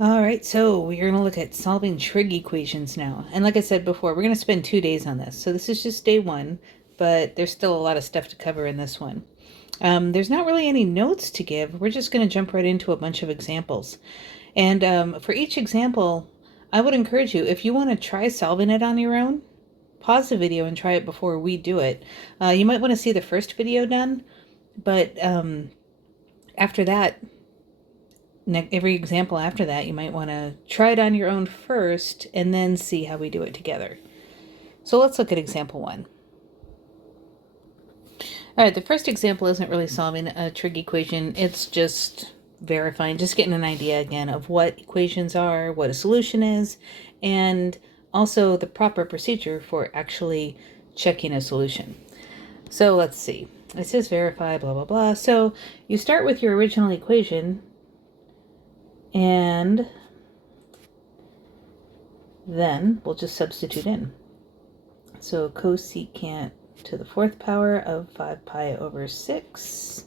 All right, so we're going to look at solving trig equations now. And like I said before, we're going to spend 2 days on this. So this is just day one, but there's still a lot of stuff to cover in this one. There's not really any notes to give. We're just going to jump right into a bunch of examples. And for each example, I would encourage you, if you want to try solving it on your own, pause the video and try it before we do it. You might want to see the first video done, but after that, every example after that, you might want to try it on your own first and then see how we do it together. So let's look at example 1. All right, the first example isn't really solving a trig equation. It's just verifying, just getting an idea again of what equations are, what a solution is, and also the proper procedure for actually checking a solution. So let's see. It says verify, blah, blah, blah. So you start with your original equation, and then we'll just substitute in. So cosecant to the 4th power of 5 pi over 6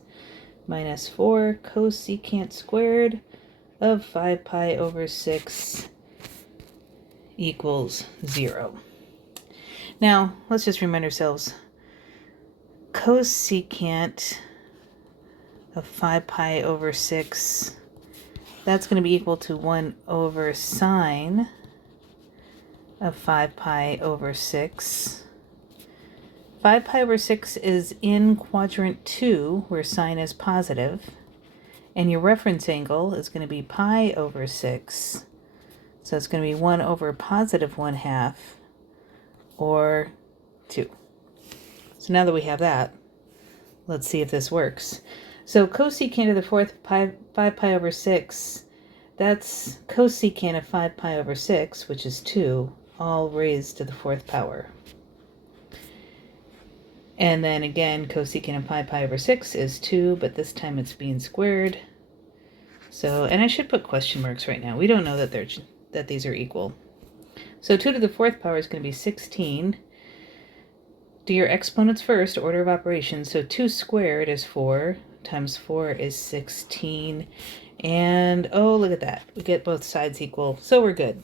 minus 4 cosecant squared of 5 pi over 6 equals 0. Now, let's just remind ourselves, cosecant of 5 pi over 6, that's going to be equal to 1 over sine of 5 pi over 6. 5 pi over 6 is in quadrant 2, where sine is positive, and your reference angle is going to be pi over 6. So it's going to be 1 over positive 1/2, or 2. So now that we have that, let's see if this works. So cosecant of the 4th 5 pi over 6, that's cosecant of 5 pi over 6, which is 2, all raised to the 4th power. And then again, cosecant of 5 pi over 6 is 2, but this time it's being squared. So, and I should put question marks right now. We don't know that these are equal. So 2 to the 4th power is going to be 16. Do your exponents first, order of operations. So 2 squared is 4, times 4 is 16. And oh, look at that. We get both sides equal, so we're good.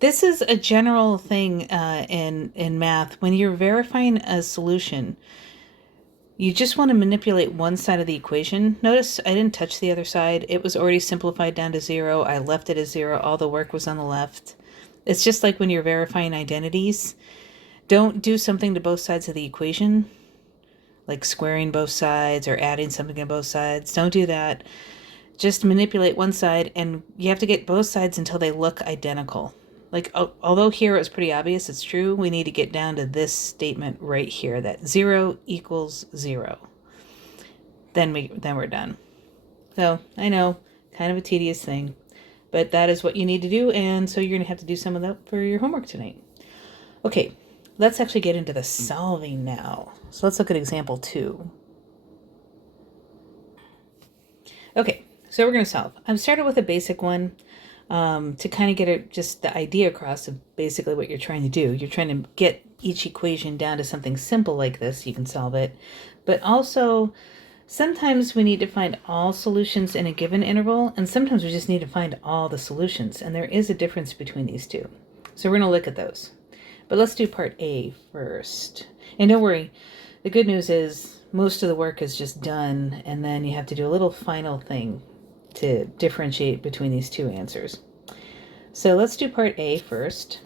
This is a general thing in math. When you're verifying a solution, you just want to manipulate one side of the equation. Notice I didn't touch the other side. It was already simplified down to 0. I left it as 0. All the work was on the left. It's just like when you're verifying identities. Don't do something to both sides of the equation, like squaring both sides or adding something to both sides. Don't do that. Just manipulate one side, and you have to get both sides until they look identical. Like, although here it was pretty obvious it's true, we need to get down to this statement right here, that 0 equals 0. Then we're done. So, I know, kind of a tedious thing, but that is what you need to do, and so you're going to have to do some of that for your homework tonight. Okay, let's actually get into the solving now. So let's look at example 2. Okay, so we're going to solve. I've started with a basic one. To kind of get just the idea across of basically what you're trying to do. You're trying to get each equation down to something simple like this. You can solve it. But also, sometimes we need to find all solutions in a given interval, and sometimes we just need to find all the solutions. And there is a difference between these two. So we're going to look at those. But let's do part A first. And don't worry, the good news is most of the work is just done, and then you have to do a little final thing to differentiate between these two answers. So let's do part A first.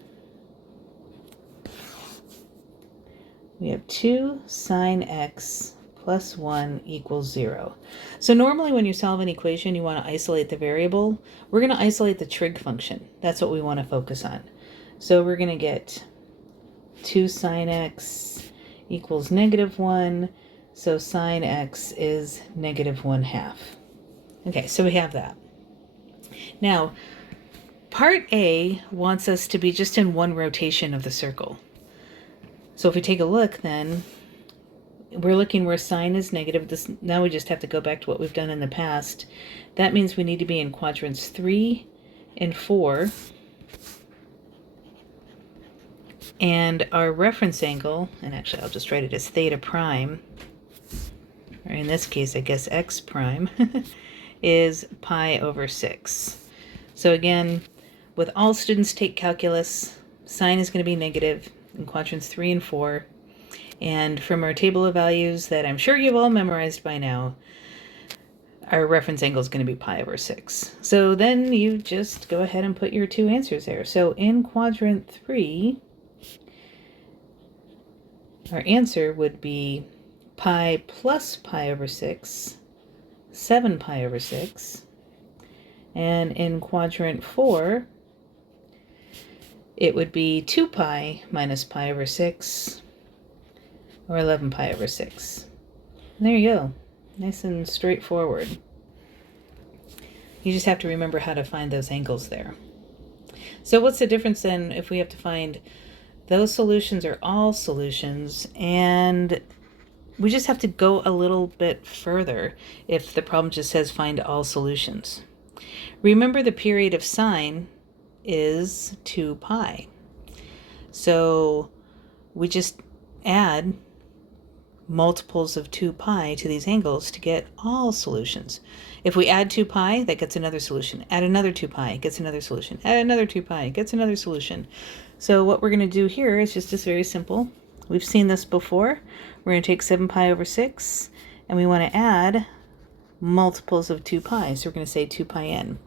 We have 2 sine x plus 1 equals 0. So normally when you solve an equation, you want to isolate the variable. We're going to isolate the trig function. That's what we want to focus on. So we're going to get 2 sine x equals -1. So sine x is -1/2. Okay, so we have that. Now, part A wants us to be just in one rotation of the circle. So if we take a look then, we're looking where sine is negative. Now we just have to go back to what we've done in the past. That means we need to be in quadrants 3 and 4. And our reference angle, and actually I'll just write it as theta prime, or in this case I guess x prime, is pi over 6. So again, with all students take calculus, sine is going to be negative in quadrants 3 and 4. And from our table of values that I'm sure you've all memorized by now, our reference angle is going to be pi over 6. So then you just go ahead and put your two answers there. So in quadrant 3, our answer would be pi plus pi over 6, 7 pi over 6. And in quadrant 4, it would be 2 pi minus pi over 6, or 11 pi over 6. And there you go. Nice and straightforward. You just have to remember how to find those angles there. So what's the difference then if we have to find those solutions or all solutions? And we just have to go a little bit further if the problem just says find all solutions. Remember, the period of sine is 2 pi. So we just add multiples of 2 pi to these angles to get all solutions. If we add 2 pi, that gets another solution. Add another 2 pi, gets another solution. Add another 2 pi, gets another solution. So what we're going to do here is just this very simple. We've seen this before. We're going to take 7 pi over 6, and we want to add multiples of 2 pi. So we're going to say 2 pi n.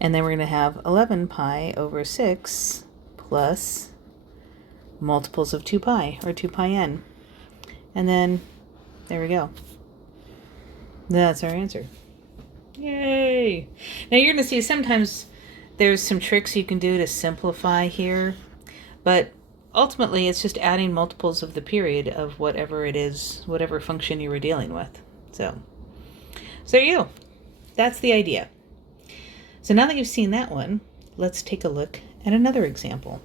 And then we're going to have 11 pi over 6 plus multiples of 2 pi, or 2 pi n. And then, there we go. That's our answer. Yay! Now you're going to see sometimes there's some tricks you can do to simplify here, but ultimately it's just adding multiples of the period of whatever it is, whatever function you were dealing with. So there you go. That's the idea. So now that you've seen that one, let's take a look at another example.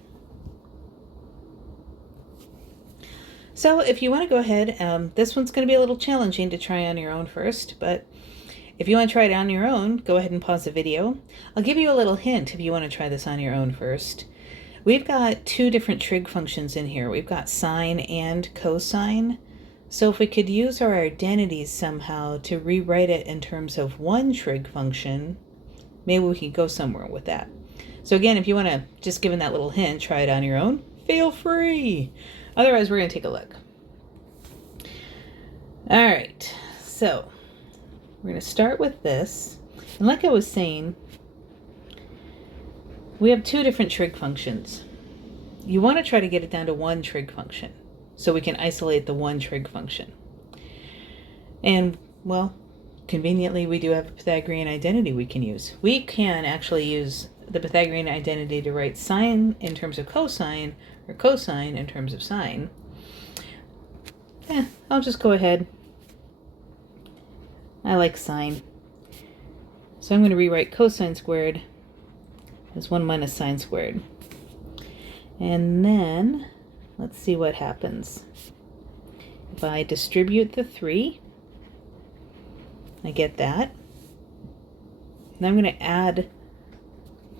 So if you want to go ahead, this one's going to be a little challenging to try on your own first, but if you want to try it on your own, go ahead and pause the video. I'll give you a little hint if you want to try this on your own first. We've got two different trig functions in here. We've got sine and cosine. So if we could use our identities somehow to rewrite it in terms of one trig function, maybe we could go somewhere with that. So again, if you want to, just given that little hint, try it on your own, feel free. Otherwise, we're going to take a look. All right, so we're going to start with this. And like I was saying, we have two different trig functions. You want to try to get it down to one trig function so we can isolate the one trig function. And, well, conveniently, we do have a Pythagorean identity we can use. We can actually use the Pythagorean identity to write sine in terms of cosine, or cosine in terms of sine. I'll just go ahead. I like sine. So I'm going to rewrite cosine squared as 1 minus sine squared. And then, let's see what happens. If I distribute the 3, I get that. And I'm going to add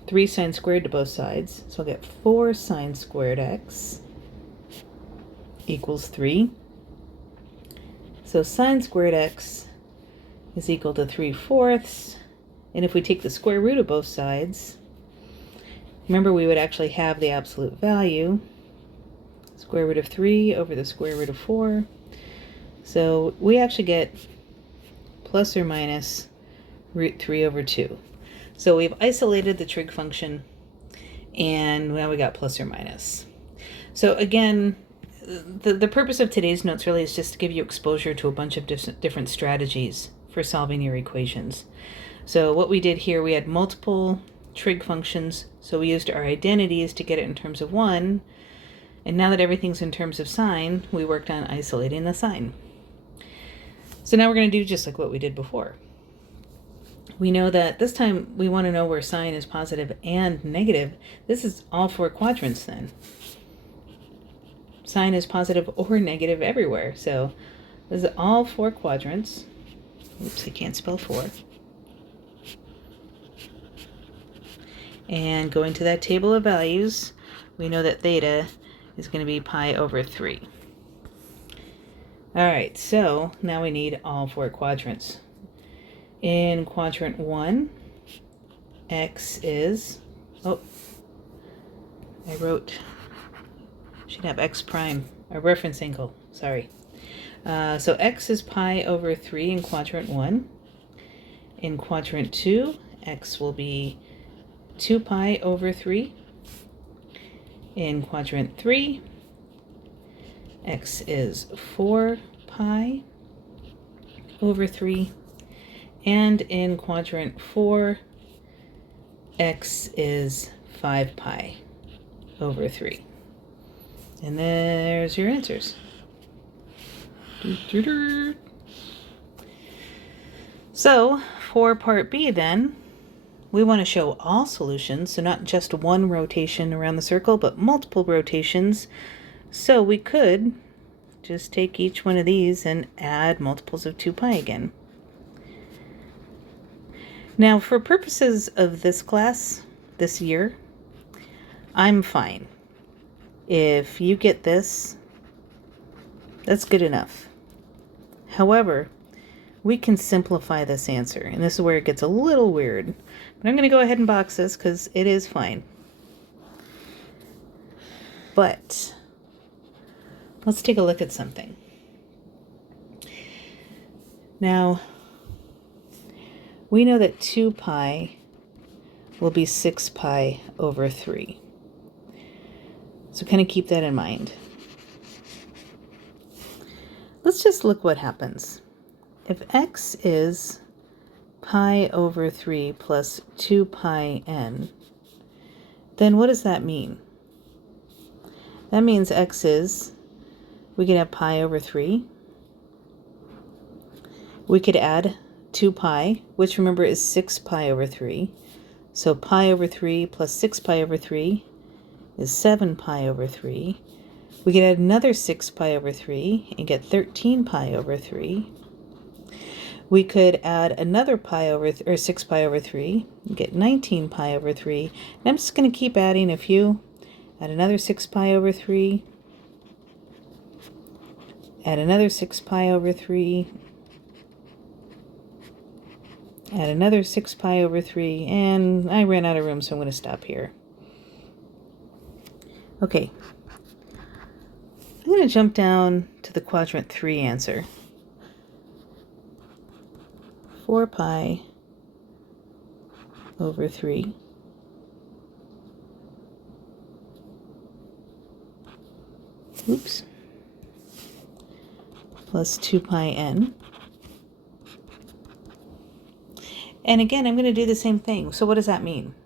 3 sine squared to both sides. So I'll get 4 sine squared x equals 3. So sine squared x is equal to 3/4. And if we take the square root of both sides, remember we would actually have the absolute value. Square root of 3 over the square root of 4. So we actually get plus or minus root 3 over 2. So we've isolated the trig function, and now we got plus or minus. So again, the purpose of today's notes really is just to give you exposure to a bunch of different strategies for solving your equations. So what we did here, we had multiple trig functions, so we used our identities to get it in terms of one, and now that everything's in terms of sine, we worked on isolating the sine. So now we're going to do just like what we did before. We know that this time we want to know where sine is positive and negative. This is all 4 quadrants then. Sine is positive or negative everywhere. So this is all 4 quadrants. Oops, I can't spell 4. And going to that table of values, we know that theta is going to be pi over 3. All right, so now we need all 4 quadrants. In quadrant 1, x is, oh, I wrote, should have x prime, a reference angle, sorry. So x is pi over 3 in quadrant 1. In quadrant 2, x will be 2 pi over 3. In quadrant 3, x is 4 pi over 3. And in quadrant 4, x is 5 pi over 3. And there's your answers. So for part B then, we want to show all solutions, so not just one rotation around the circle, but multiple rotations. So we could just take each one of these and add multiples of 2 pi again. Now for purposes of this class, this year, I'm fine. If you get this, that's good enough. However, we can simplify this answer, and this is where it gets a little weird. But I'm going to go ahead and box this because it is fine. But let's take a look at something. Now, we know that 2 pi will be 6 pi over 3. So kind of keep that in mind. Let's just look what happens. If x is pi over 3 plus 2 pi n, then what does that mean? That means x is, we could have pi over 3. We could add 2 pi, which remember is 6 pi over 3. So pi over 3 plus 6 pi over 3 is 7 pi over 3. We could add another 6 pi over 3 and get 13 pi over 3. We could add another pi over, or 6 pi over 3 and get 19 pi over 3. And I'm just going to keep adding a few. Add another 6 pi over 3. Add another 6 pi over 3. Add another 6 pi over 3. And I ran out of room, so I'm going to stop here. Okay. I'm going to jump down to the quadrant 3 answer. 4 pi over 3 plus 2 pi n. And again, I'm going to do the same thing. So what does that mean?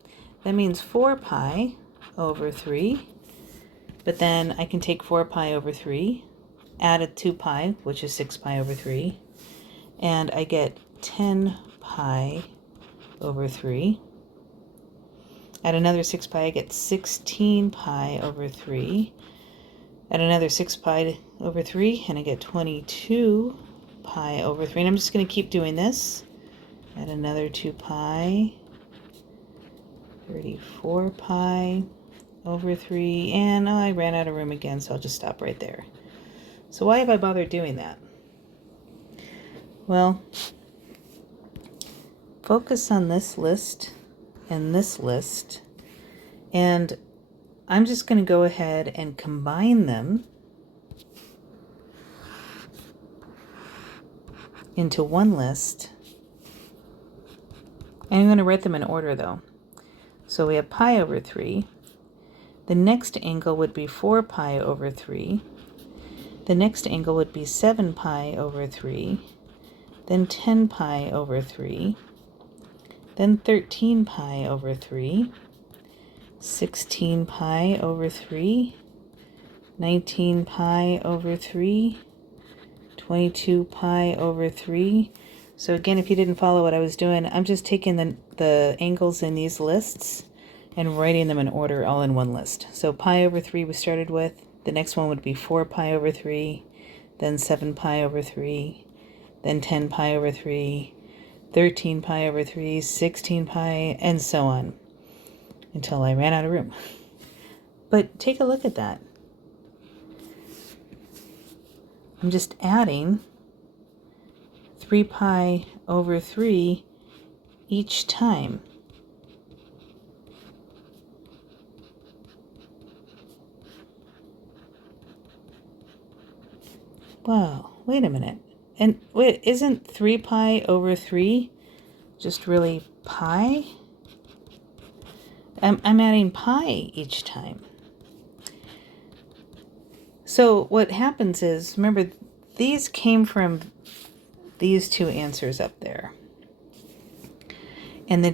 That means 4 pi over 3, but then I can take 4 pi over 3, add a 2 pi, which is 6 pi over 3, and I get 10 pi over 3. Add another 6 pi, I get 16 pi over 3. Add another 6 pi over 3, and I get 22 pi over 3. And I'm just going to keep doing this. Add another 2 pi, 34 pi over 3, and I ran out of room again, so I'll just stop right there. So why have I bothered doing that? Well, focus on this list and this list, and I'm just going to go ahead and combine them into one list. And I'm going to write them in order though. So we have pi over 3. The next angle would be 4 pi over 3. The next angle would be 7 pi over 3. Then 10 pi over 3. Then 13 pi over 3. 16 pi over 3. 19 pi over 3. 22 pi over 3. So again, if you didn't follow what I was doing, I'm just taking the angles in these lists and writing them in order all in one list. So pi over 3 we started with. The next one would be 4 pi over 3, then 7 pi over 3, then 10 pi over 3, 13 pi over 3, 16 pi, and so on until I ran out of room. But take a look at that. I'm just adding 3 pi over 3 each time. Wow, wait a minute. And wait, isn't 3 pi over 3 just really pi? I'm adding pi each time. So what happens is, remember, these came from these two answers up there. And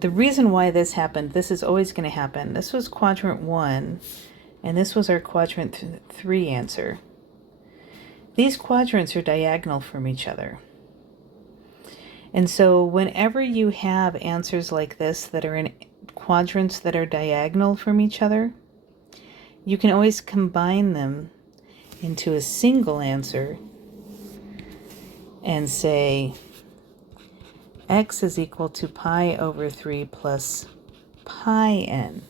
the reason why this happened, this is always going to happen. This was quadrant 1, and this was our quadrant 3 answer. These quadrants are diagonal from each other. And so whenever you have answers like this that are in quadrants that are diagonal from each other, you can always combine them into a single answer and say x is equal to pi over 3 plus pi n.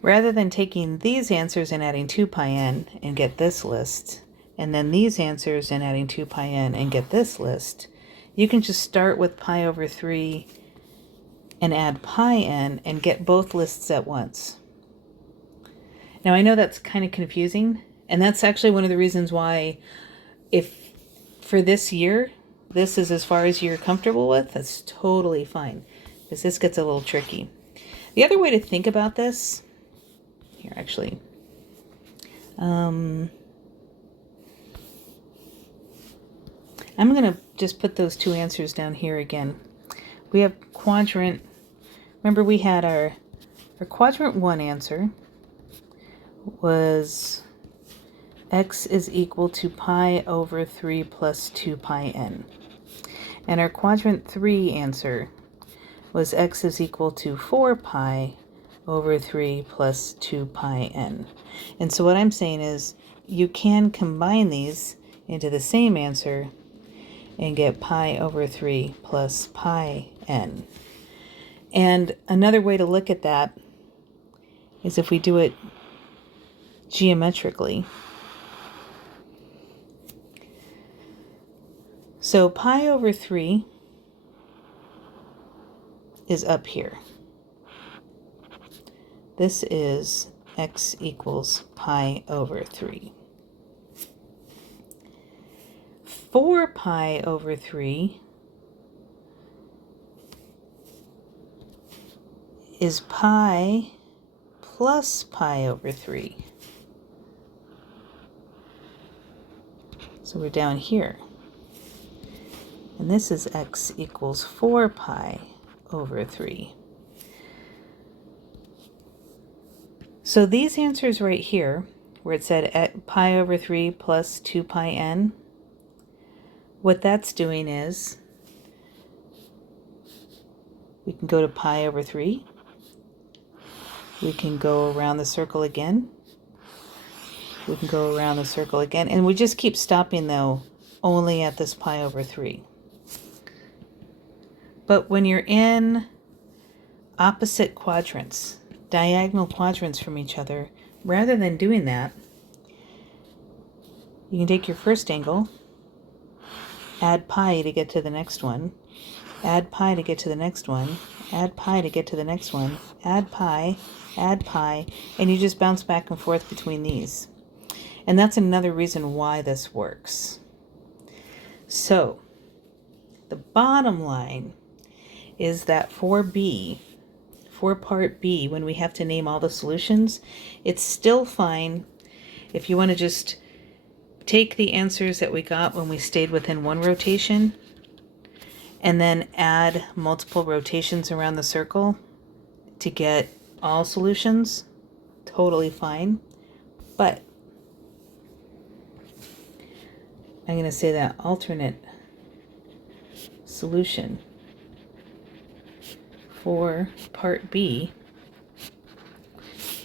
Rather than taking these answers and adding 2 pi n and get this list, and then these answers and adding 2 pi n and get this list, you can just start with pi over 3 and add pi n and get both lists at once. Now I know that's kind of confusing, and that's actually one of the reasons why, if for this year, this is as far as you're comfortable with, that's totally fine, because this gets a little tricky. The other way to think about this, here actually, I'm going to just put those two answers down here again. We have quadrant, remember we had our quadrant 1 answer was x is equal to pi over 3 plus 2 pi n. And our quadrant 3 answer was x is equal to 4 pi over 3 plus 2 pi n. And so what I'm saying is you can combine these into the same answer and get pi over 3 plus pi n. And another way to look at that is if we do it geometrically. So pi over 3 is up here. This is x equals pi over 3. 4 pi over 3 is pi plus pi over 3. So we're down here. And this is x equals 4 pi over 3. So these answers right here, where it said pi over 3 plus 2 pi n, what that's doing is we can go to pi over 3. We can go around the circle again. We can go around the circle again. And we just keep stopping, though, only at this pi over 3. But when you're in opposite quadrants, diagonal quadrants from each other, rather than doing that, you can take your first angle, add pi to get to the next one, add pi to get to the next one, add pi to get to the next one, add pi, and you just bounce back and forth between these. And that's another reason why this works. So, the bottom line is that for part B, when we have to name all the solutions, it's still fine if you want to just take the answers that we got when we stayed within one rotation and then add multiple rotations around the circle to get all solutions. Totally fine. But I'm going to say that alternate solution for part B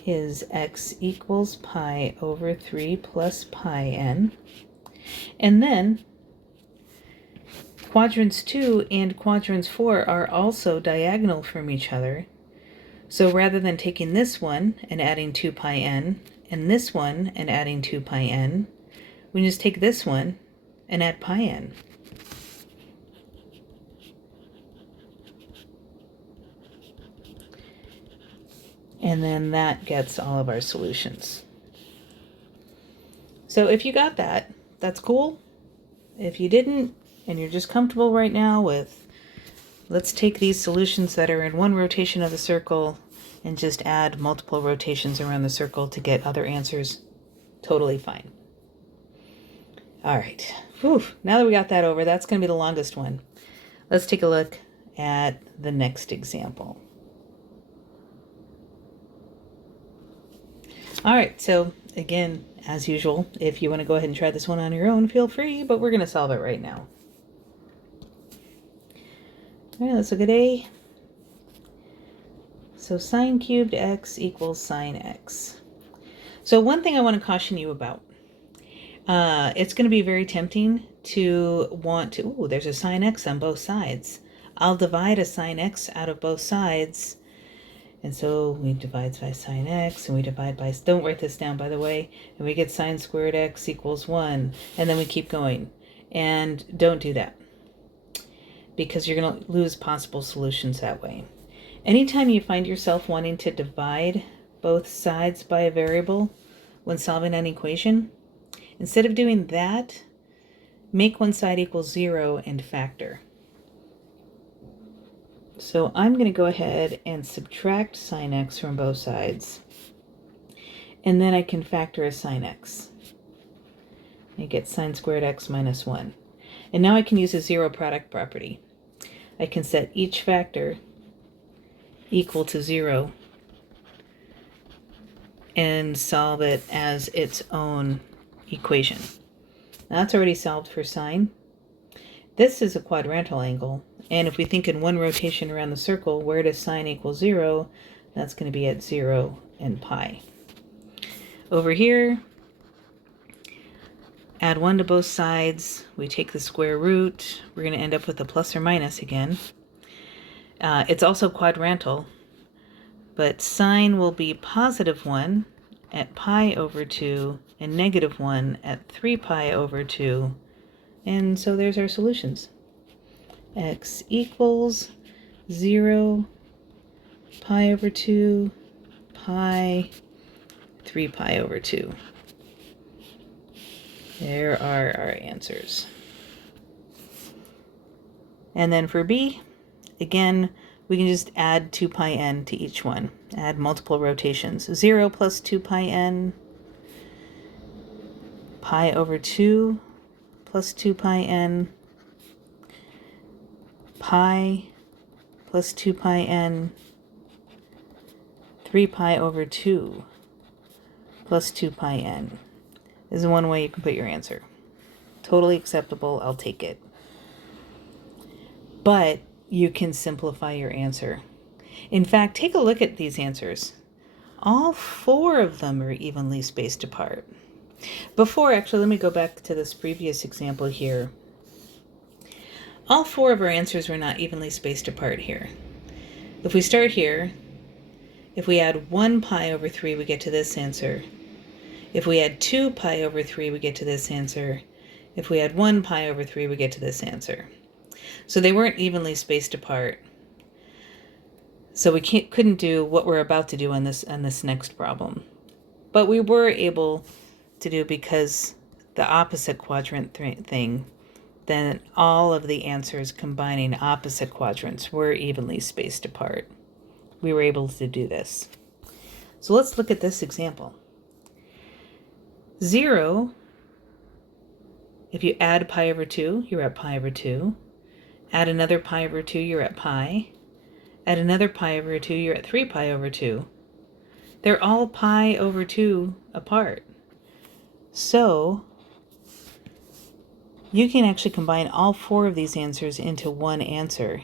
is x equals pi over 3 plus pi n. And then quadrants 2 and quadrants 4 are also diagonal from each other. So rather than taking this one and adding 2 pi n and this one and adding 2 pi n, we can just take this one and add pi n. And then that gets all of our solutions. So if you got that, that's cool. If you didn't, and you're just comfortable right now with, let's take these solutions that are in one rotation of the circle and just add multiple rotations around the circle to get other answers, totally fine. All right. Whew. Now that we got that over, that's going to be the longest one. Let's take a look at the next example. All right, so again, as usual, if you want to go ahead and try this one on your own, feel free, but we're going to solve it right now. All right, let's look at A. So sine cubed x equals sine x. So one thing I want to caution you about, it's going to be very tempting to want to, ooh, there's a sine x on both sides. I'll divide a sine x out of both sides. And so we divide by sine x, and we divide by, don't write this down by the way, and we get sine squared x equals 1, and then we keep going. And don't do that, because you're going to lose possible solutions that way. Anytime you find yourself wanting to divide both sides by a variable when solving an equation, instead of doing that, make one side equal 0 and factor. So I'm going to go ahead and subtract sine x from both sides, and then I can factor a sine x. I get sine squared x minus 1. And now I can use a zero product property. I can set each factor equal to 0 and solve it as its own equation. Now that's already solved for sine. This is a quadrantal angle, and if we think in one rotation around the circle, where does sine equal 0? That's going to be at 0 and pi. Over here, add 1 to both sides. We take the square root. We're going to end up with a plus or minus again. It's also quadrantal, but sine will be positive 1 at pi over 2 and negative 1 at 3 pi over 2. And so there's our solutions. X equals 0, pi over 2, pi, 3 pi over 2. There are our answers. And then for B, again, we can just add 2 pi n to each one. Add multiple rotations. 0 plus 2 pi n, pi over 2 plus 2 pi n, pi plus 2 pi n, 3 pi over 2 plus 2 pi n. This is one way you can put your answer. Totally acceptable, I'll take it. But you can simplify your answer. In fact, take a look at these answers. All 4 of them are evenly spaced apart. Actually, let me go back to this previous example here. All 4 of our answers were not evenly spaced apart here. If we start here, if we add 1 pi over 3, we get to this answer. If we add 2 pi over 3, we get to this answer. If we add 1 pi over 3, we get to this answer. So they weren't evenly spaced apart. So we couldn't do what we're about to do on this next problem. But we were able to do, because the opposite quadrant thing, then all of the answers combining opposite quadrants were evenly spaced apart. We were able to do this. So let's look at this example. 0, if you add pi over 2, you're at pi over 2. Add another pi over 2, you're at pi. Add another pi over 2, you're at 3 pi over 2. They're all pi over 2 apart. So you can actually combine all 4 of these answers into one answer.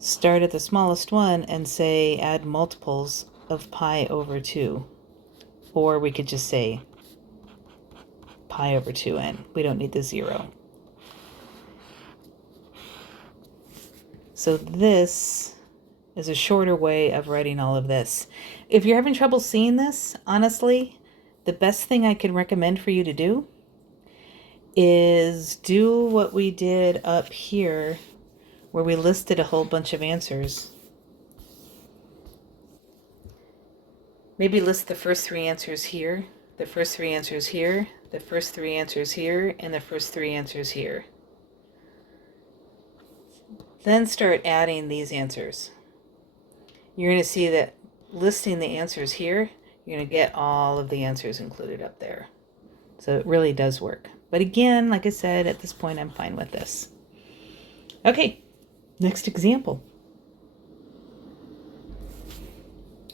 Start at the smallest one and say add multiples of pi over 2. Or we could just say pi over 2n. We don't need the 0. So this is a shorter way of writing all of this. If you're having trouble seeing this, honestly, the best thing I can recommend for you to do is do what we did up here, where we listed a whole bunch of answers. Maybe list the first 3 answers here, the first 3 answers here, the first three answers here and the first three answers here. Then start adding these answers. You're going to see that listing the answers here, you're going to get all of the answers included up there. So it really does work. But again, like I said, at this point, I'm fine with this. Okay, next example.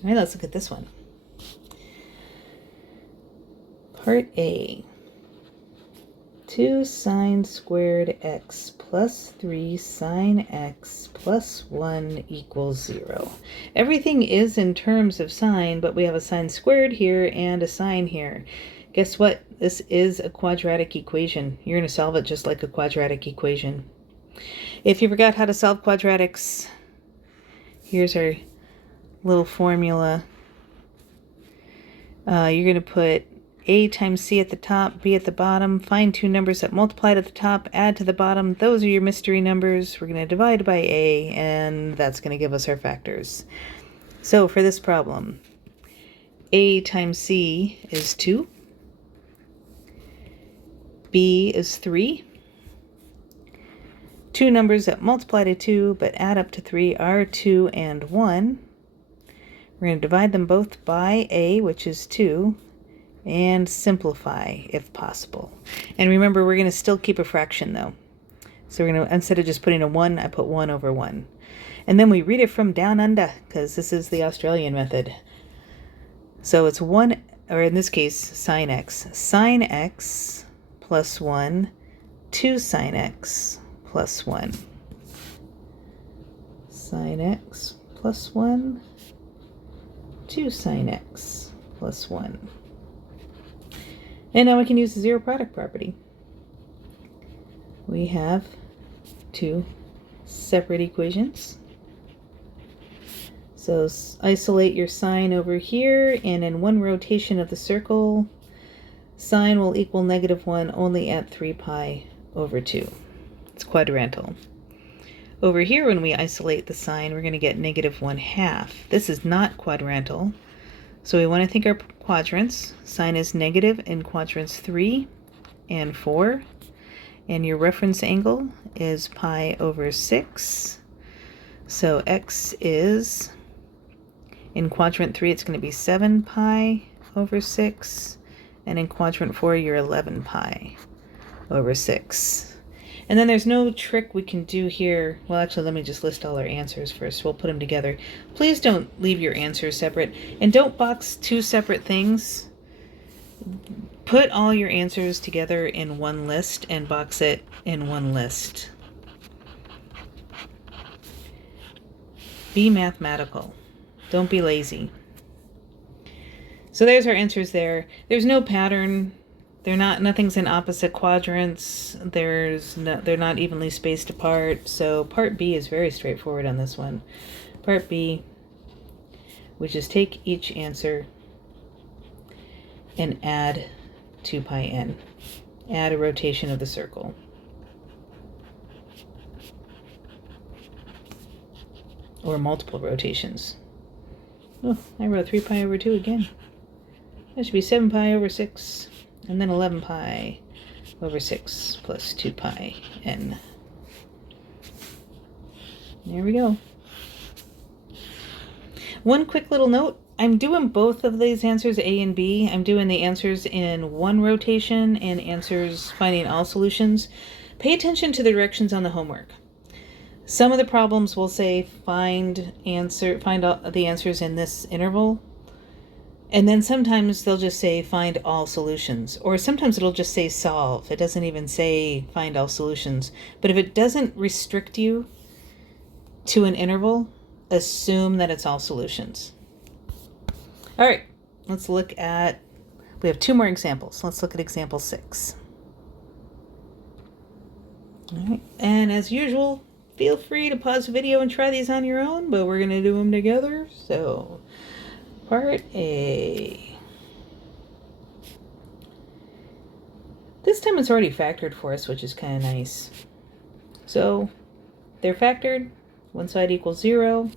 All right, let's look at this one. Part A. 2 sine squared x plus 3 sine x plus 1 equals 0. Everything is in terms of sine, but we have a sine squared here and a sine here. Guess what? This is a quadratic equation. You're going to solve it just like a quadratic equation. If you forgot how to solve quadratics, here's our little formula. You're going to put a times c at the top, b at the bottom, find two numbers that multiplied at the top, add to the bottom. Those are your mystery numbers. We're going to divide by a, and that's going to give us our factors. So for this problem, a times c is 2, b is 3. Two numbers that multiply to 2 but add up to 3 are 2 and 1. We're going to divide them both by a, which is 2, and simplify if possible. And remember, we're going to still keep a fraction though. So we're going to, instead of just putting a 1, I put 1 over 1. And then we read it from down under, because this is the Australian method. So it's 1, or in this case, sine x plus 1, 2 sine x plus 1. Sine x plus 1, 2 sine x plus 1. And now we can use the zero product property. We have two separate equations. So isolate your sine over here, and in one rotation of the circle, sine will equal -1 only at 3 pi over 2. It's quadrantal. Over here, when we isolate the sine, we're going to get -1/2. This is not quadrantal. So we want to think our quadrants. Sine is negative in quadrants 3 and 4. And your reference angle is pi over 6. So x is, in quadrant 3, it's going to be 7 pi over 6. And in quadrant 4, you're 11 pi over 6. And then there's no trick we can do here. Well, actually, let me just list all our answers first. We'll put them together. Please don't leave your answers separate. And don't box two separate things. Put all your answers together in one list and box it in one list. Be mathematical. Don't be lazy. So there's our answers there. There's no pattern. Nothing's in opposite quadrants. They're not evenly spaced apart. So part B is very straightforward on this one. Part B, we just take each answer and add 2 pi n. Add a rotation of the circle. Or multiple rotations. Oh, I wrote 3 pi over 2 again. That should be 7 pi over 6. And then 11 pi over 6 plus 2 pi n. There we go. One quick little note. I'm doing both of these answers, A and B. I'm doing the answers in one rotation and answers finding all solutions. Pay attention to the directions on the homework. Some of the problems will say find all the answers in this interval. And then sometimes they'll just say find all solutions, or sometimes it'll just say solve. It doesn't even say find all solutions. But if it doesn't restrict you to an interval, assume that it's all solutions. All right, let's look at, we have 2 more examples. Let's look at example 6. All right, and as usual, feel free to pause the video and try these on your own, but we're going to do them together. So part A. This time it's already factored for us, which is kind of nice. So they're factored. One side equals 0.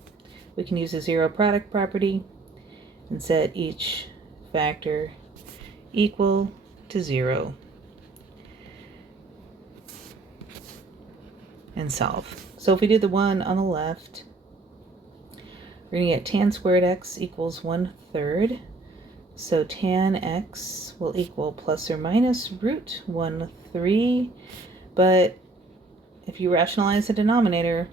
We can use the zero product property and set each factor equal to 0 and solve. So if we do the one on the left, we're going to get tan squared x equals 1/3. So tan x will equal plus or minus root 1/3. But if you rationalize the denominator,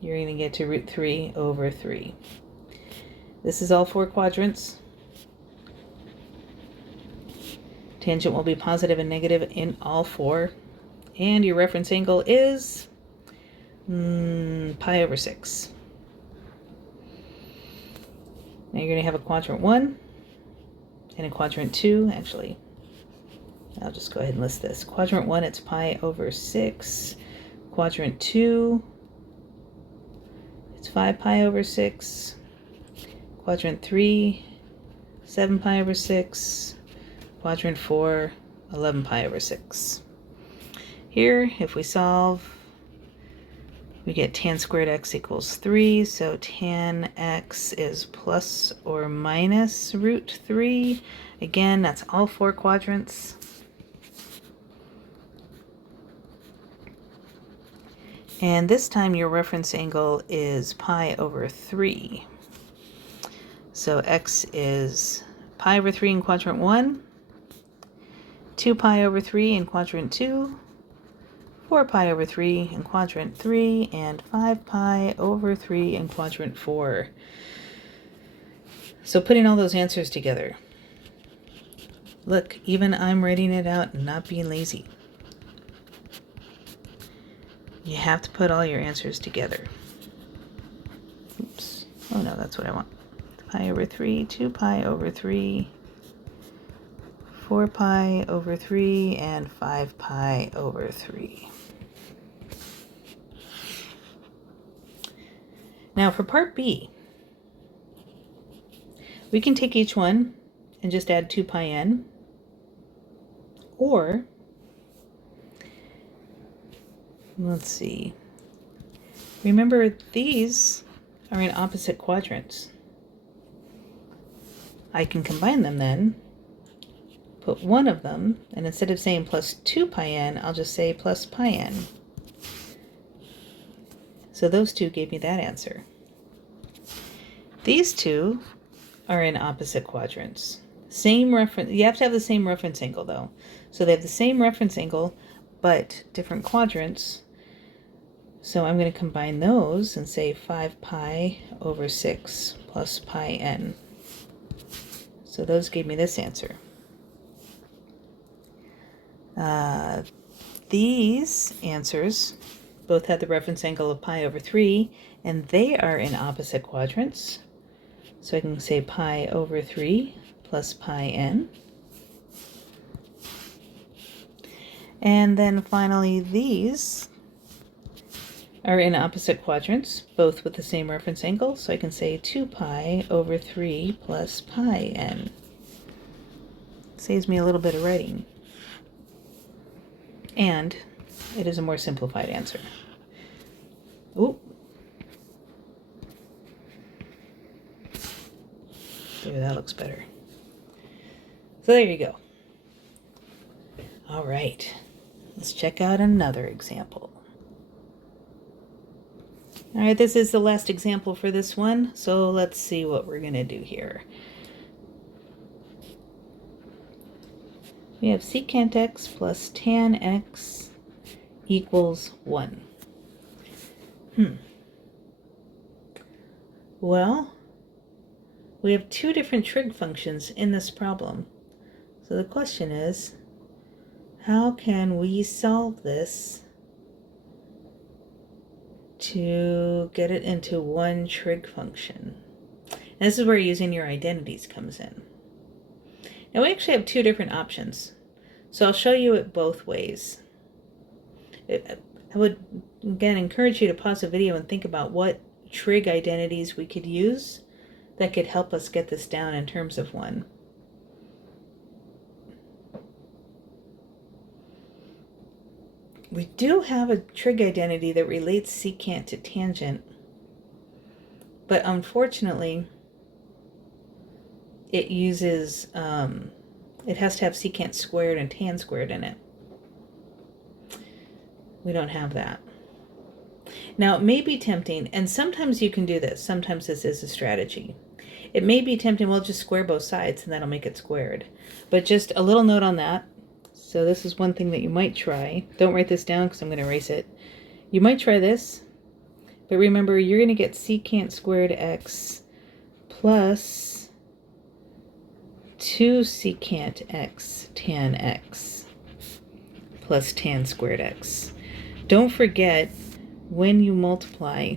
you're going to get to root 3/3. This is all 4 quadrants. Tangent will be positive and negative in all 4. And your reference angle is pi/6. Now you're going to have a quadrant 1 and a quadrant 2. Actually, I'll just go ahead and list this. Quadrant 1, it's pi/6. Quadrant 2, it's 5 pi/6. Quadrant 3, 7 pi/6. Quadrant 4, 11 pi/6. Here, if we solve, we get tan squared x equals 3, so tan x is plus or minus root 3. Again, that's all 4 quadrants. And this time your reference angle is pi/3. So x is pi/3 in quadrant 1, 2 pi/3 in quadrant 2, 4 pi/3 in quadrant 3, and 5 pi/3 in quadrant 4. So putting all those answers together. Look, even I'm writing it out and not being lazy. You have to put all your answers together. Oops. Oh no, that's what I want. Pi/3, 2 pi/3, 4 pi/3, and 5 pi/3. Now for part B, we can take each one and just add 2 pi n, or let's see, remember these are in opposite quadrants. I can combine them then, put one of them, and instead of saying plus 2 pi n, I'll just say plus pi n. So those two gave me that answer. These two are in opposite quadrants. Same reference, you have to have the same reference angle though. So they have the same reference angle, but different quadrants. So I'm going to combine those and say 5 pi/6 plus pi n. So those gave me this answer. These answers both had the reference angle of pi/3, and they are in opposite quadrants. So I can say pi/3 plus pi n. And then finally these are in opposite quadrants, both with the same reference angle, so I can say 2 pi/3 plus pi n. Saves me a little bit of writing. And it is a more simplified answer. Ooh. There, that looks better. So there you go. All right, let's check out another example. All right, this is the last example for this one, so let's see what we're going to do here. We have secant x plus tan x equals 1. Well, we have two different trig functions in this problem. So the question is, how can we solve this to get it into one trig function? And this is where using your identities comes in. Now we actually have two different options. So I'll show you it both ways. I would, again, encourage you to pause the video and think about what trig identities we could use that could help us get this down in terms of one. We do have a trig identity that relates secant to tangent, but unfortunately it uses It has to have secant squared and tan squared in it. We don't have that. Now, it may be tempting, and sometimes you can do this. Sometimes this is a strategy. It may be tempting, well, just square both sides, and that'll make it squared. But just a little note on that. So this is one thing that you might try. Don't write this down because I'm going to erase it. You might try this, but remember, you're going to get secant squared x plus 2 secant x tan x plus tan squared x. Don't forget, when you multiply,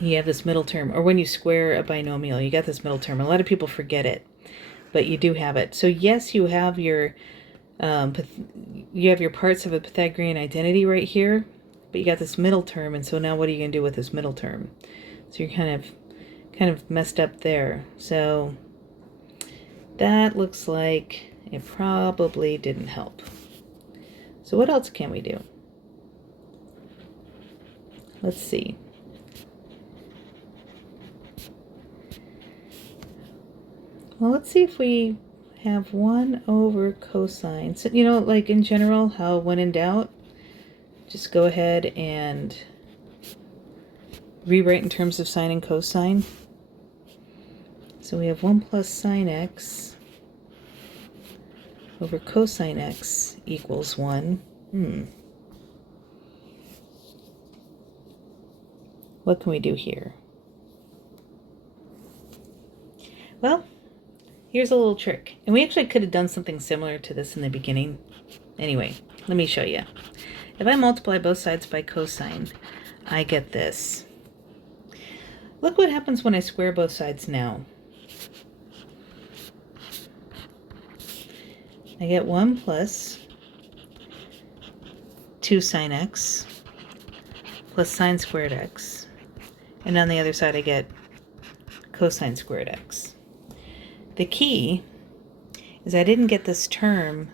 you have this middle term, or when you square a binomial, you got this middle term. A lot of people forget it, but you do have it. So yes, you have your parts of a Pythagorean identity right here, but you got this middle term, and so now what are you going to do with this middle term? So you're kind of messed up there. So that looks like it probably didn't help. So what else can we do? Let's see. Well, let's see if we have 1 over cosine. So, you know, like in general, how when in doubt, just go ahead and rewrite in terms of sine and cosine. So we have 1 plus sine x over cosine x equals 1. What can we do here? Well, here's a little trick. And we actually could have done something similar to this in the beginning. Anyway, let me show you. If I multiply both sides by cosine, I get this. Look what happens when I square both sides now. I get 1 plus 2 sine x plus sine squared x. And on the other side I get cosine squared x. The key is I didn't get this term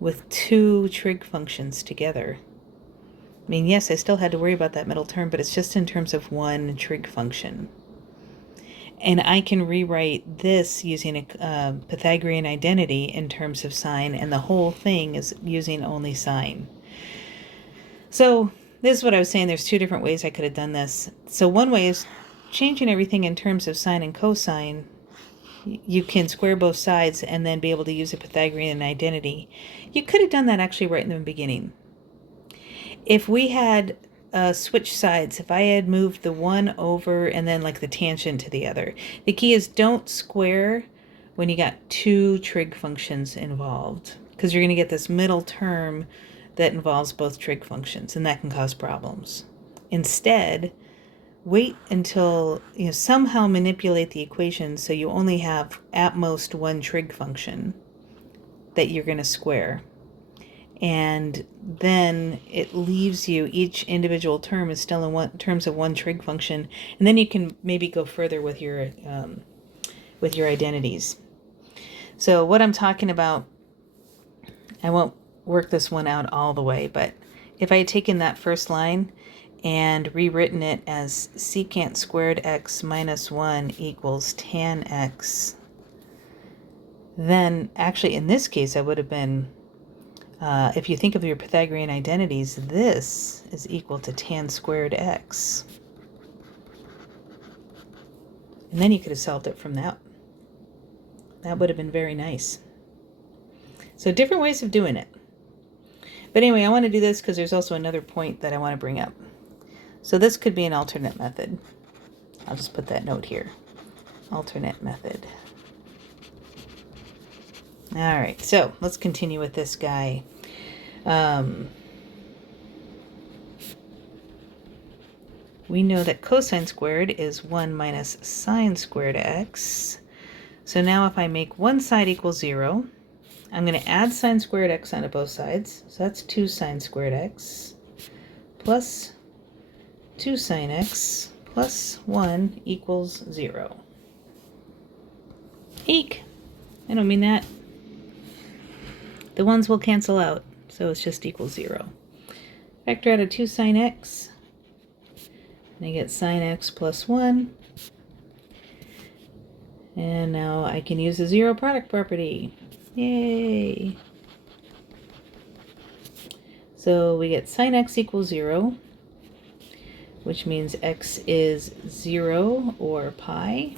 with 2 trig functions together. I mean, yes, I still had to worry about that middle term, but it's just in terms of 1 trig function. And I can rewrite this using a Pythagorean identity in terms of sine, and the whole thing is using only sine. So this is what I was saying. There's 2 different ways I could have done this. So one way is changing everything in terms of sine and cosine. You can square both sides and then be able to use a Pythagorean identity. You could have done that actually right in the beginning. If we had switched sides, if I had moved the 1 over and then like the tangent to the other, the key is don't square when you got 2 trig functions involved, because you're going to get this middle term that involves both trig functions, and that can cause problems. Instead, wait until you somehow manipulate the equation so you only have at most 1 trig function that you're going to square. And then it leaves you, each individual term is still in terms of 1 trig function, and then you can maybe go further with your identities. So what I'm talking about, I won't work this one out all the way, but if I had taken that first line and rewritten it as secant squared x minus 1 equals tan x, then actually in this case I would have been, if you think of your Pythagorean identities, this is equal to tan squared x. And then you could have solved it from that. That would have been very nice. So different ways of doing it. But anyway, I want to do this because there's also another point that I want to bring up. So this could be an alternate method. I'll just put that note here. Alternate method. All right, so let's continue with this guy. We know that cosine squared is 1 minus sine squared x. So now if I make one side equal 0, I'm going to add sine squared x onto both sides. So that's 2 sine squared x plus 2 sine x plus 1 equals 0. Eek! I don't mean that. The ones will cancel out, so it's just equals 0. Factor out of 2 sine x, and I get sine x plus 1. And now I can use the zero product property. Yay! So we get sine x equals 0, which means x is 0 or pi.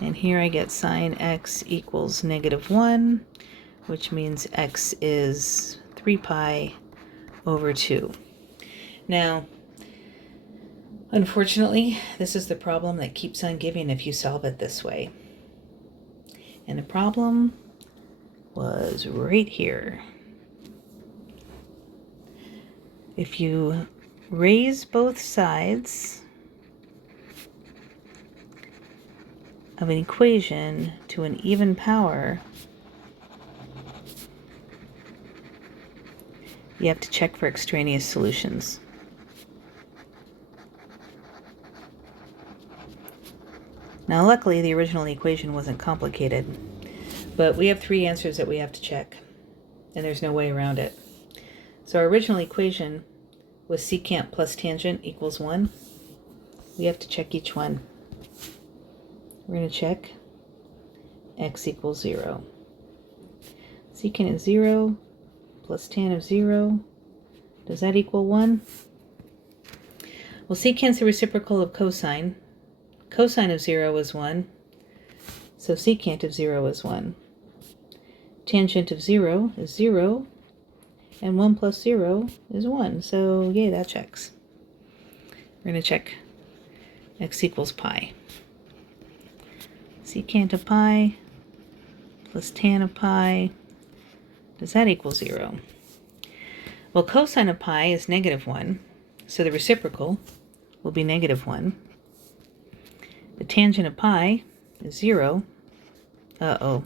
And here I get sine x equals -1, which means x is 3 pi over 2. Now, unfortunately, this is the problem that keeps on giving if you solve it this way. And the problem was right here. If you raise both sides of an equation to an even power, you have to check for extraneous solutions. Now, luckily, the original equation wasn't complicated, but we have 3 answers that we have to check, and there's no way around it. So our original equation was secant plus tangent equals 1. We have to check each one. We're going to check x equals 0. Secant is 0 plus tan of 0. Does that equal 1? Well, secant's the reciprocal of cosine. Cosine of 0 is 1. So secant of 0 is 1. Tangent of 0 is 0. And 1 plus 0 is 1. So, yay, that checks. We're going to check x equals pi. Secant of pi plus tan of pi. Does that equal 0? Well, cosine of pi is -1. So the reciprocal will be -1. The tangent of pi is 0. Uh-oh.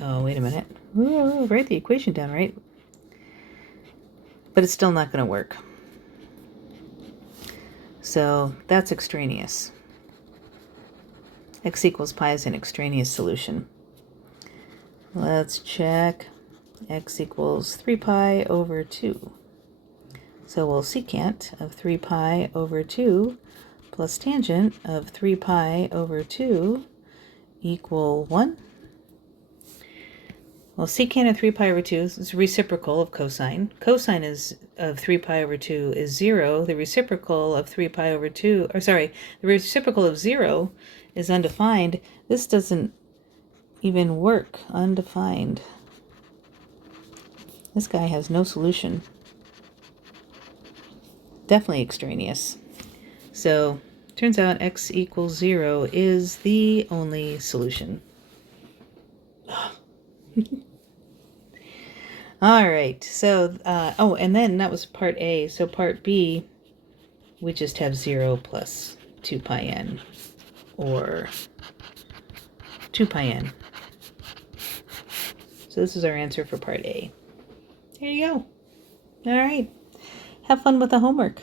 Oh, wait a minute. Ooh, write the equation down, right? But it's still not going to work. So that's extraneous. X equals pi is an extraneous solution. Let's check x equals 3 pi over 2. So we'll secant of 3 pi over 2 plus tangent of 3 pi over 2 equal 1. Well, secant of 3 pi over 2 is reciprocal of cosine. Cosine of 3 pi over 2 is 0. The reciprocal of 3 pi over 2, the reciprocal of 0 is undefined. This doesn't even work, undefined. This guy has no solution. Definitely extraneous. So, turns out x equals 0 is the only solution. All right, so, oh, and then that was part A. So part B, we just have 0 plus 2 pi n, or 2 pi n. So this is our answer for part A. There you go. All right, have fun with the homework.